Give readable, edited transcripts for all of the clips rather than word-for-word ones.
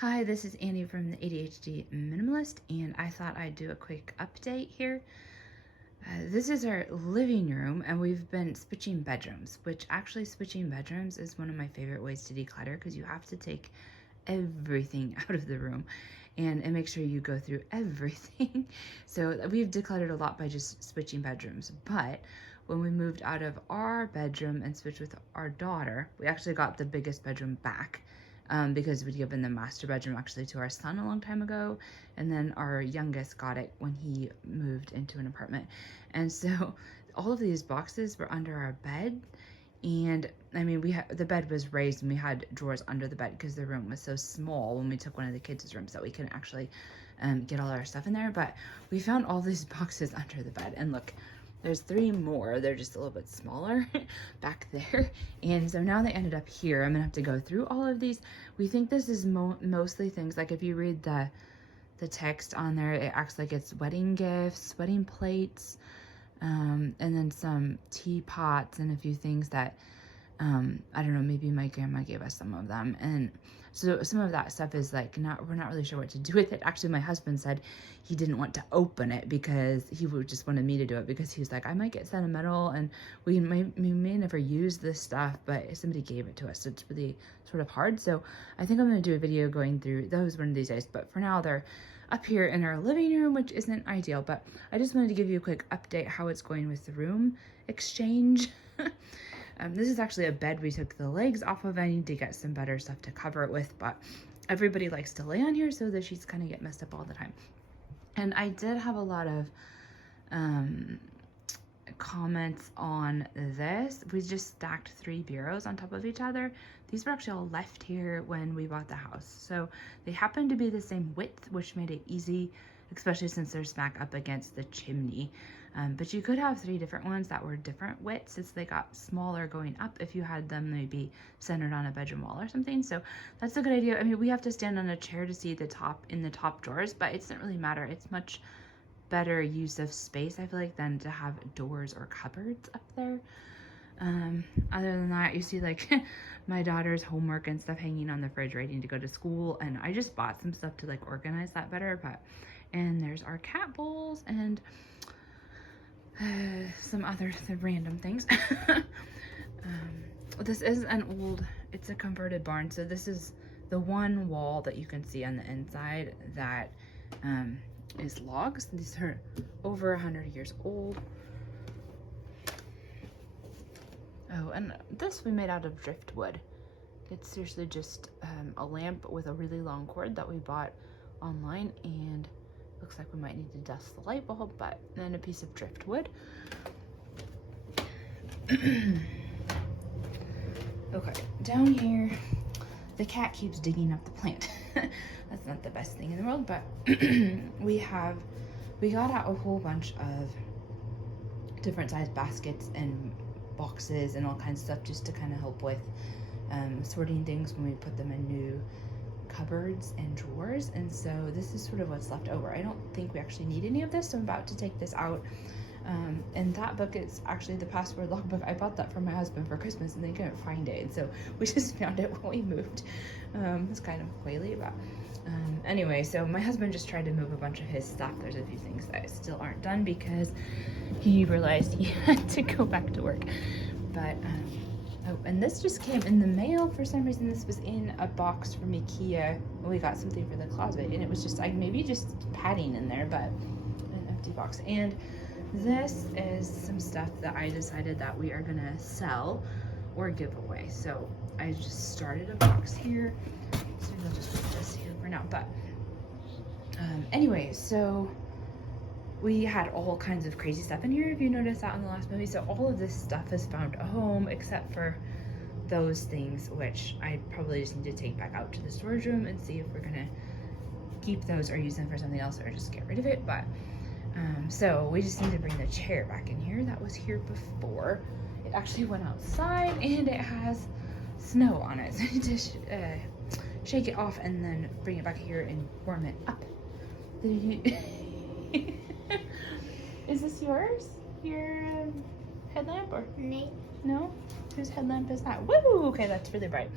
Hi, this is Annie from the ADHD Minimalist, and I thought I'd do a quick update here. This is our living room, and we've been switching bedrooms, which actually switching bedrooms is one of my favorite ways to declutter because you have to take everything out of the room and make sure you go through everything. So we've decluttered a lot by just switching bedrooms, but when we moved out of our bedroom and switched with our daughter, we actually got the biggest bedroom back. Because we'd given the master bedroom actually to our son a long time ago, and then our youngest got it when he moved into an apartment. And so all of these boxes were under our bed, and I mean, the bed was raised and we had drawers under the bed because the room was so small when we took one of the kids' rooms that we couldn't actually get all our stuff in there. But we found all these boxes under the bed, and look, there's 3 more. They're just a little bit smaller back there. And so now they ended up here. I'm gonna have to go through all of these. We think this is mostly things, like if you read the text on there, it acts like it's wedding gifts, wedding plates, and then some teapots and a few things that, I don't know, maybe my grandma gave us some of them. And so some of that stuff is like, we're not really sure what to do with it. Actually, my husband said he didn't want to open it because he would just wanted me to do it, because he was like, I might get sentimental and we may never use this stuff, but somebody gave it to us, so it's really sort of hard. So I think I'm going to do a video going through those one of these days, but for now they're up here in our living room, which isn't ideal. But I just wanted to give you a quick update how it's going with the room exchange. This is actually a bed we took the legs off of. I need to get some better stuff to cover it with, but everybody likes to lay on here, so the sheets kind of get messed up all the time. And I did have a lot of comments on this. We just stacked 3 bureaus on top of each other. These were actually all left here when we bought the house, so they happened to be the same width, which made it easy, especially since they're smack up against the chimney. But you could have 3 different ones that were different widths, since they got smaller going up if you had them maybe centered on a bedroom wall or something. So that's a good idea. I mean, we have to stand on a chair to see the top in the top drawers, but it doesn't really matter. It's much better use of space, I feel like, than to have doors or cupboards up there. Other than that, you see like my daughter's homework and stuff hanging on the fridge waiting to go to school, and I just bought some stuff to like organize that better. But and there's our cat bowls and some other random things. This is it's a converted barn, so this is the one wall that you can see on the inside that is logs. These are over 100 years old. Oh, and this we made out of driftwood. It's seriously just a lamp with a really long cord that we bought online, and looks like we might need to dust the light bulb, but then a piece of driftwood. Okay, down here, the cat keeps digging up the plant. That's not the best thing in the world, but we got out a whole bunch of different size baskets and boxes and all kinds of stuff, just to kind of help with sorting things when we put them in new cupboards and drawers. And so this is sort of what's left over. I don't think we actually need any of this, so I'm about to take this out. And that book is actually the password logbook. I bought that for my husband for Christmas and they couldn't find it, and so we just found it when we moved. It's kind of quaily, but anyway, so my husband just tried to move a bunch of his stuff. There's a few things that still aren't done because he realized he had to go back to work. But oh, and this just came in the mail for some reason. This was in a box from IKEA when we got something for the closet, and it was just like maybe just padding in there, but an empty box. And this is some stuff that I decided that we are gonna sell or give away. So I just started a box here, so I'll just put this here for now. But anyway, so we had all kinds of crazy stuff in here, if you noticed that in the last movie. So all of this stuff has found a home, except for those things, which I probably just need to take back out to the storage room and see if we're gonna keep those or use them for something else, or just get rid of it. But so we just need to bring the chair back in here. That was here before. It actually went outside and it has snow on it, so I need to shake it off and then bring it back here and warm it up. Is this yours? Your headlamp, or no? Whose headlamp is that? Woo! Okay, that's really bright.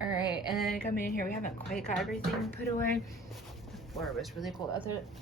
All right, and then coming in here, we haven't quite got everything put away. The floor was really cold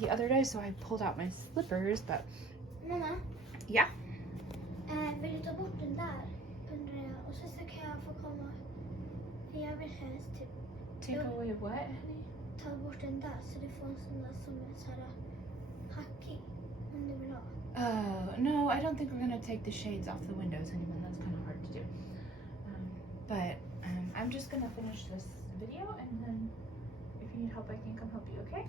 the other day, so I pulled out my slippers, but... Mamma? Ja? Vill du ta bort den där, undrar jag. Och så kan jag få komma. För jag vill helst typ... Take away what, honey? Ta bort den där så du får en sån där som är så här hackig. Om du vill ha. Oh, no, I don't think we're going to take the shades off the windows anymore. That's kind of hard to do. But I'm just going to finish this video, and then if you need help, I can come help you, okay?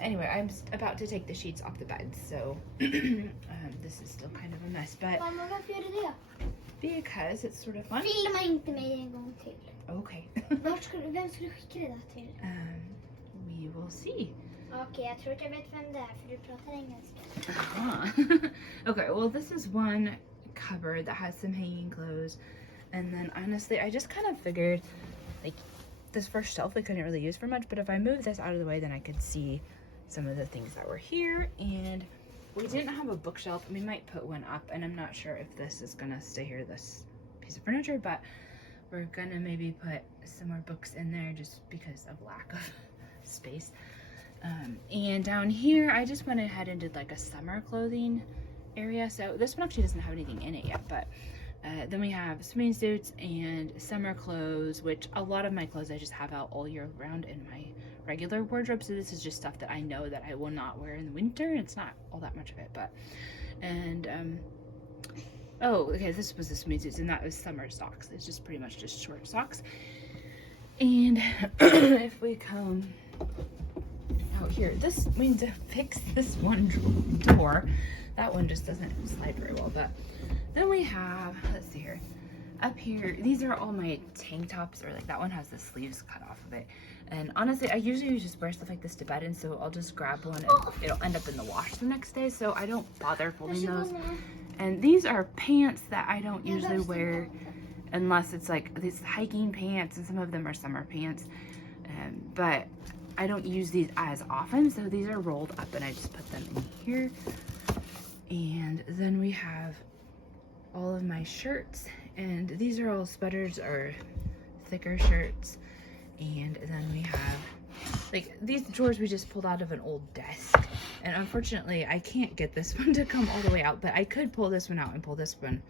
Anyway, I'm about to take the sheets off the bed, so this is still kind of a mess, but... Mamma, varför gör du det? Because it's sort of fun. Filma inte mig en gång till. Okay. Vem skulle du skicka det där till? We will see. Okej, jag tror att jag vet vem det är, för du pratar engelska. Okay, well, this is one cupboard that has some hanging clothes, and then honestly, I just kind of figured, like, this first shelf we couldn't really use for much, but if I move this out of the way, then I could see some of the things that were here. And we didn't have a bookshelf. We might put one up, and I'm not sure if this is gonna stay here, this piece of furniture, but we're gonna maybe put some more books in there just because of lack of space. And down here, I just went ahead and did like a summer clothing area. So this one actually doesn't have anything in it yet, but then we have swimming suits and summer clothes, which a lot of my clothes I just have out all year round in my regular wardrobe. So this is just stuff that I know that I will not wear in the winter. It's not all that much of it, but, and, oh, okay, this was the swimming suits, and that was summer socks. It's just pretty much just short socks. And if we come out here, this, we need to fix this one door. That one just doesn't slide very well, but then we have, let's see here, up here, these are all my tank tops, or like that one has the sleeves cut off of it. And honestly, I usually just wear stuff like this to bed, and so I'll just grab one and it'll end up in the wash the next day, so I don't bother folding those. And these are pants that I don't usually wear unless it's like these hiking pants, and some of them are summer pants, but I don't use these as often, so these are rolled up and I just put them in here. And then we have all of my shirts, and these are all sweaters or thicker shirts. And then we have like these drawers we just pulled out of an old desk, and unfortunately I can't get this one to come all the way out, but I could pull this one out and pull this one,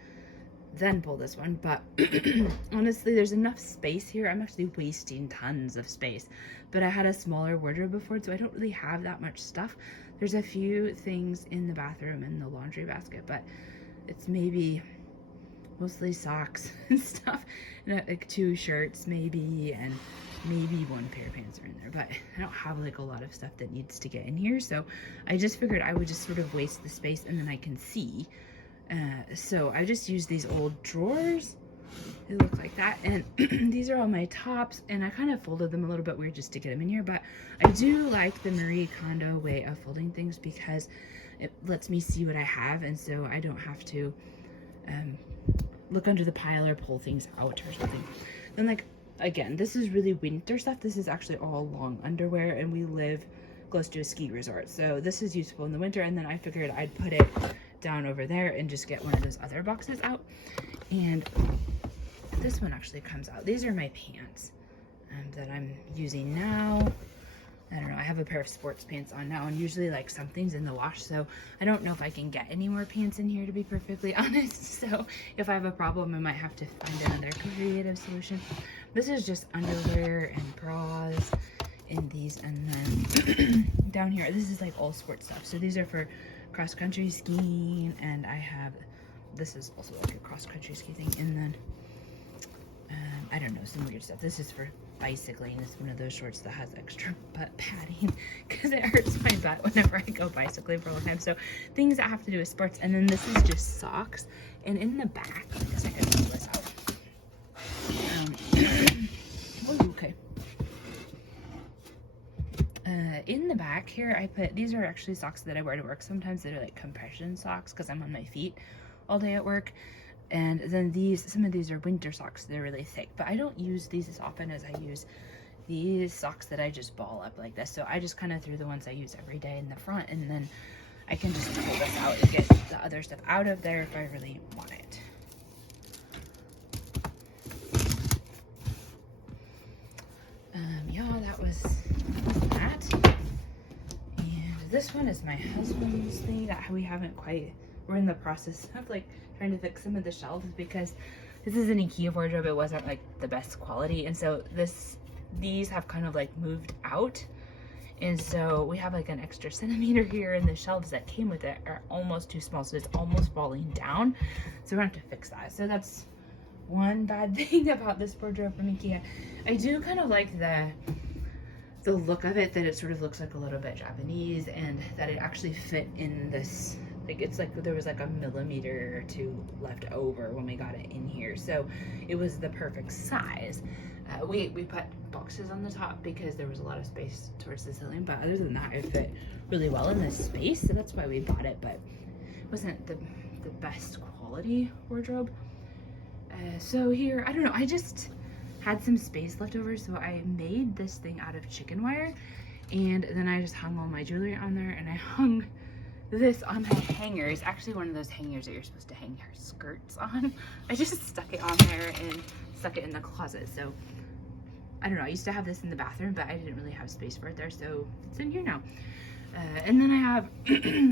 then pull this one, but honestly there's enough space here. I'm actually wasting tons of space, but I had a smaller wardrobe before, so I don't really have that much stuff. There's a few things in the bathroom and the laundry basket, but it's maybe mostly socks and stuff, and like 2 shirts maybe, and maybe 1 pair of pants are in there, but I don't have like a lot of stuff that needs to get in here, so I just figured I would just sort of waste the space and then I can see. So I just use these old drawers. They look like that, and these are all my tops, and I kind of folded them a little bit weird just to get them in here, but I do like the Marie Kondo way of folding things because it lets me see what I have, and so I don't have to look under the pile or pull things out or something. Then, like, again, this is really winter stuff. This is actually all long underwear, and we live close to a ski resort, so this is useful in the winter. And then I figured I'd put it down over there and just get one of those other boxes out. And this one actually comes out. These are my pants that I'm using now. I don't know, I have a pair of sports pants on now, and usually like something's in the wash, so I don't know if I can get any more pants in here, to be perfectly honest. So if I have a problem, I might have to find another creative solution. This is just underwear and bras in these, and then down here, this is like all sports stuff. So these are for cross-country skiing, and I have, this is also like a cross-country ski thing, and then I don't know, some weird stuff. This is for bicycling. It's one of those shorts that has extra butt padding because it hurts my butt whenever I go bicycling for a long time. So things that have to do with sports. And then this is just socks. And in the back, I guess I can pull this out. Oh, okay. In the back here, I put, these are actually socks that I wear to work. Sometimes they're like compression socks because I'm on my feet all day at work. And then these, some of these are winter socks. They're really thick, but I don't use these as often as I use these socks that I just ball up like this. So I just kind of threw the ones I use every day in the front, and then I can just pull this out and get the other stuff out of there if I really want it. this one is my husband's thing that we haven't quite, we're in the process of like trying to fix some of the shelves because this is an IKEA wardrobe. It wasn't like the best quality. And so these have kind of like moved out. And so we have like an extra centimeter here, and the shelves that came with it are almost too small. So it's almost falling down. So we're gonna have to fix that. So that's one bad thing about this wardrobe from IKEA. I do kind of like the look of it, that it sort of looks like a little bit Japanese, and that it actually fit in this, like it's like there was like a millimeter or two left over when we got it in here. So it was the perfect size. We put boxes on the top because there was a lot of space towards the ceiling, but other than that, it fit really well in this space. So that's why we bought it, but it wasn't the best quality wardrobe. So here, I don't know, I just had some space left over, so I made this thing out of chicken wire, and then I just hung all my jewelry on there, and I hung this on my hanger. It's actually one of those hangers that you're supposed to hang your skirts on. I just stuck it on there and stuck it in the closet. So I don't know, I used to have this in the bathroom, but I didn't really have space for it there, so it's in here now. And then I have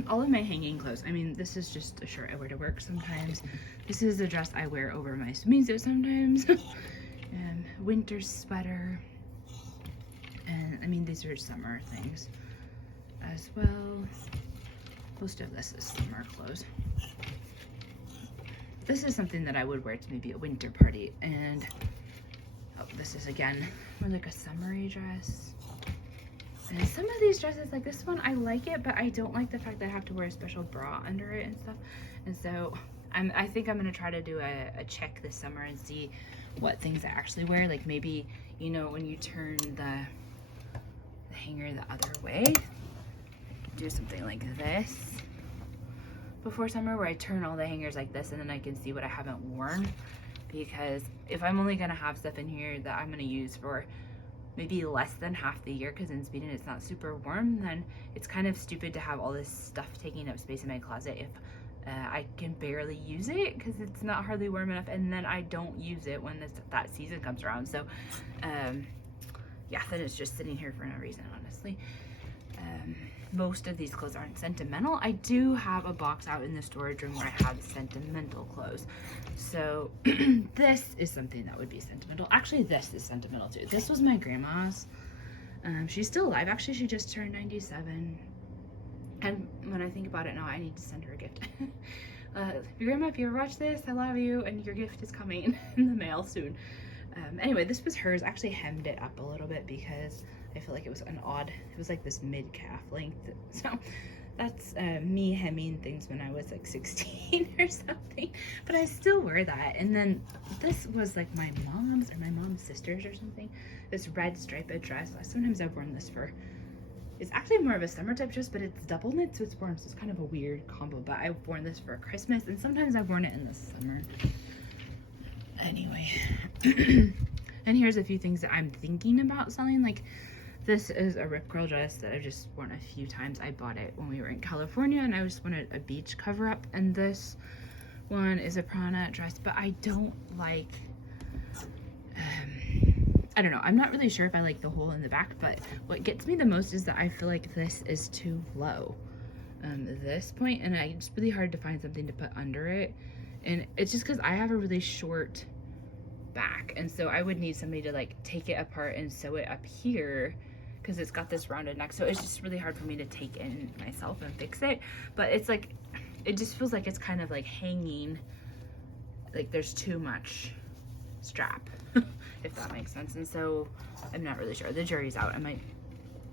all of my hanging clothes. I mean, this is just a shirt I wear to work sometimes. This is a dress I wear over my swimming suit sometimes. Winter sweater. And I mean, these are summer things as well. Most of this is summer clothes. This is something that I would wear to maybe a winter party. And oh, this is again more like a summery dress. And some of these dresses, like this one, I like it, but I don't like the fact that I have to wear a special bra under it and stuff. And so I think I'm gonna try to do a check this summer and see what things I actually wear. Like maybe, you know, when you turn the hanger the other way, do something like this before summer, where I turn all the hangers like this, and then I can see what I haven't worn. Because if I'm only gonna have stuff in here that I'm gonna use for maybe less than half the year, because in Sweden it's not super warm, then it's kind of stupid to have all this stuff taking up space in my closet if I can barely use it because it's not hardly warm enough, and then I don't use it when that season comes around. So yeah, then it's just sitting here for no reason, honestly. Most of these clothes aren't sentimental. I do have a box out in the storage room where I have sentimental clothes. So this is something that would be sentimental. Actually, this is sentimental too. This was my grandma's. She's still alive. Actually, she just turned 97. And when I think about it now, I need to send her a gift. Your grandma, if you ever watch this, I love you, and your gift is coming in the mail soon. Anyway, this was hers. I actually hemmed it up a little bit because I feel like it was it was like this mid-calf length. So that's me hemming things when I was like 16 or something, but I still wear that. And then this was like my mom's or my mom's sister's or something, this red striped dress. Sometimes I've worn this for, it's actually more of a summer type dress, but it's double knit, so it's warm, so it's kind of a weird combo. But I've worn this for Christmas, and sometimes I've worn it in the summer. Anyway, and here's a few things that I'm thinking about selling. Like this is a rip curl dress that I've just worn a few times. I bought it when we were in California, and I just wanted a beach cover up. And this one is a prana dress, but I don't like, I don't know, I'm not really sure if I like the hole in the back, but what gets me the most is that I feel like this is too low, this point, and it's really hard to find something to put under it. And it's just because I have a really short back, and so I would need somebody to like take it apart and sew it up here because it's got this rounded neck. So it's just really hard for me to take in myself and fix it. But it's like, it just feels like it's kind of like hanging, like there's too much strap, if that makes sense. And so I'm not really sure. The jury's out. I might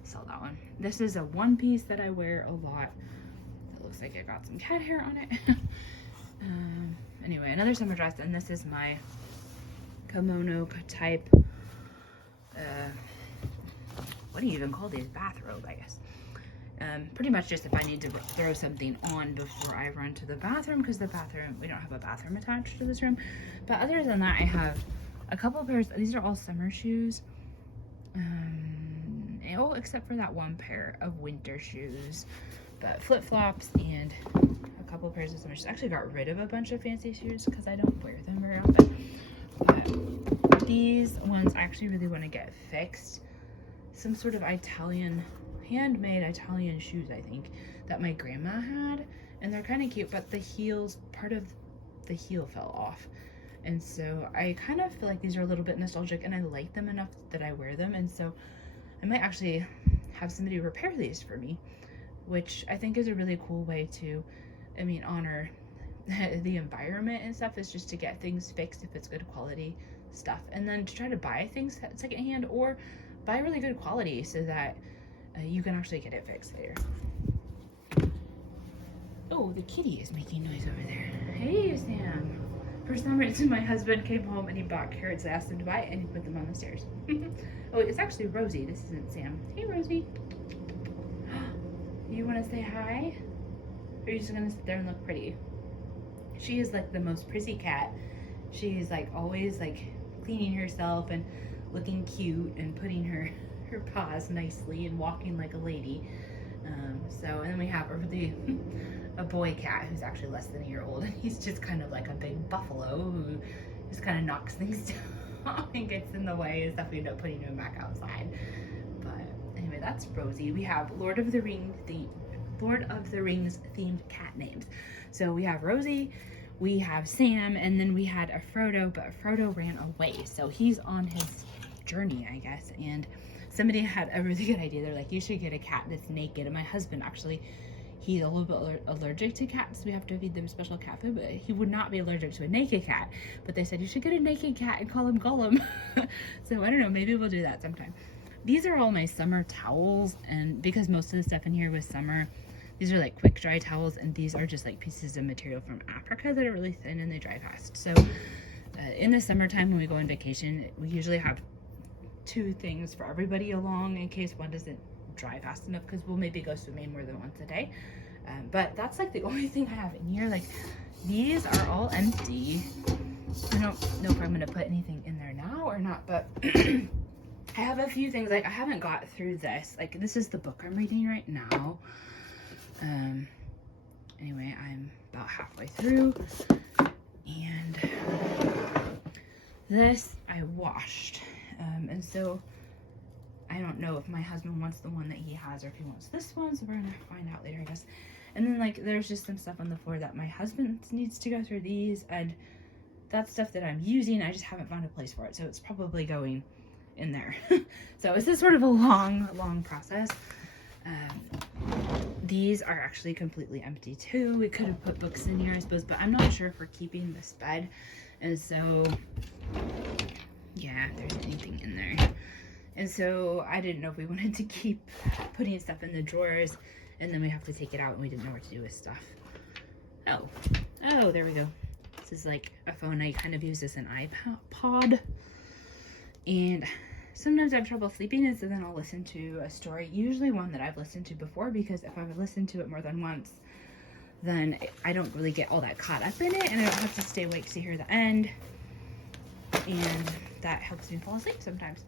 sell that one. This is a one piece that I wear a lot. It looks like it got some cat hair on it. Anyway, another summer dress, and this is my kimono type, what do you even call these? Bathrobe, I guess. Pretty much just if I need to throw something on before I run to the bathroom, because the bathroom, we don't have a bathroom attached to this room. But other than that, I have a couple of pairs. These are all summer shoes. Oh, except for that one pair of winter shoes. But flip-flops and a couple pairs of summer shoes. I actually got rid of a bunch of fancy shoes because I don't wear them very often. But these ones I actually really want to get fixed. some sort of handmade Italian shoes, I think, that my grandma had. And they're kind of cute, but the heels, part of the heel fell off. And so I kind of feel like these are a little bit nostalgic, and I like them enough that I wear them. And so I might actually have somebody repair these for me, which I think is a really cool way to, honor the environment and stuff, is just to get things fixed if it's good quality stuff, and then to try to buy things secondhand or buy really good quality so that you can actually get it fixed later. Oh, the kitty is making noise over there. Hey, Sam. For some reason, my husband came home and he bought carrots. I asked him to buy it, and he put them on the stairs. Oh, it's actually Rosie. This isn't Sam. Hey, Rosie. You want to say hi? Or are you just going to sit there and look pretty? She is like the most prissy cat. She's like always like cleaning herself and looking cute and putting her paws nicely and walking like a lady. And then we have a boy cat who's actually less than a year old, and he's just kind of like a big buffalo who just kind of knocks things down and gets in the way and stuff. We end up putting him back outside. But anyway, that's Rosie. We have Lord of the Rings themed cat names. So we have Rosie, we have Sam, and then we had a Frodo, but Frodo ran away. So he's on his journey, I guess. And somebody had a really good idea. They're like, you should get a cat that's naked. And my husband actually, he's a little bit allergic to cats. We have to feed them special cat food, but he would not be allergic to a naked cat. But they said, you should get a naked cat and call him Gollum. So I don't know, maybe we'll do that sometime. These are all my summer towels, and because most of the stuff in here was summer, these are like quick dry towels, and these are just like pieces of material from Africa that are really thin and they dry fast. So in the summertime when we go on vacation, we usually have 2 things for everybody along in case one doesn't dry fast enough, because we'll maybe go swimming more than once a day. But that's like the only thing I have in here. Like, these are all empty. I don't know if I'm gonna put anything in there now or not, but I have a few things. Like, I haven't got through this. Like, this is the book I'm reading right now. Anyway, I'm about halfway through, and this I washed, and so I don't know if my husband wants the one that he has or if he wants this one, so we're gonna find out later, I guess. And then like there's just some stuff on the floor that my husband needs to go through these, and that's stuff that I'm using. I just haven't found a place for it, so it's probably going in there. So this is sort of a long process. These are actually completely empty too. We could have put books in here, I suppose, but I'm not sure if we're keeping this bed. And so, yeah, if there's anything in there. And so I didn't know if we wanted to keep putting stuff in the drawers, and then we have to take it out, and we didn't know what to do with stuff. Oh, there we go. This is like a phone I kind of use as an iPod. And sometimes I have trouble sleeping, and so then I'll listen to a story, usually one that I've listened to before, because if I've listened to it more than once, then I don't really get all that caught up in it, and I don't have to stay awake to hear the end, and that helps me fall asleep sometimes.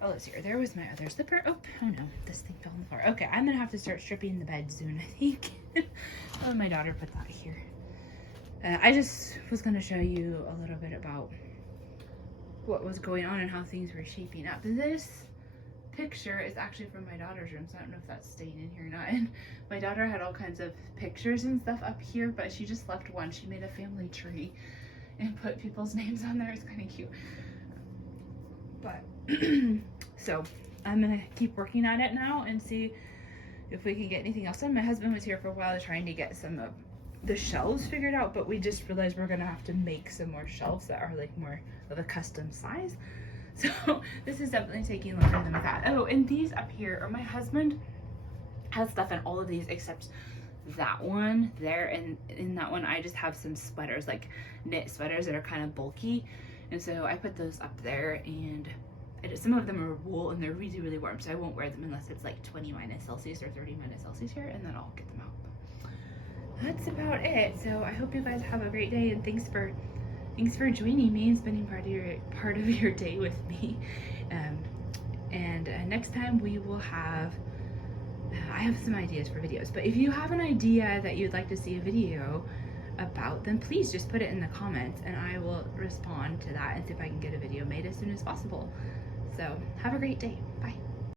Oh, let's see here. There was my other slipper. Oh no, this thing fell on the floor. Okay, I'm gonna have to start stripping the bed soon, I think. Oh, my daughter put that here. I just was gonna show you a little bit about what was going on and how things were shaping up. This picture is actually from my daughter's room, so I don't know if that's staying in here or not. And my daughter had all kinds of pictures and stuff up here, but she just left one. She made a family tree and put people's names on there. It's kind of cute. But so I'm gonna keep working on it now and see if we can get anything else done. My husband was here for a while trying to get some of the shelves figured out, but we just realized we're gonna have to make some more shelves that are like more of a custom size. So this is definitely taking longer than we thought. Oh, and these up here, or my husband has stuff in all of these except that one there, and in that one I just have some sweaters, like knit sweaters that are kind of bulky, and so I put those up there, and some of them are wool and they're really warm, so I won't wear them unless it's like 20 minus Celsius or 30 minus Celsius here, and then I'll get them out. That's about it. So I hope you guys have a great day, and thanks for joining me and spending part of your day with me. And next time we will have I have some ideas for videos, but if you have an idea that you'd like to see a video about, then please just put it in the comments and I will respond to that and see if I can get a video made as soon as possible. So have a great day.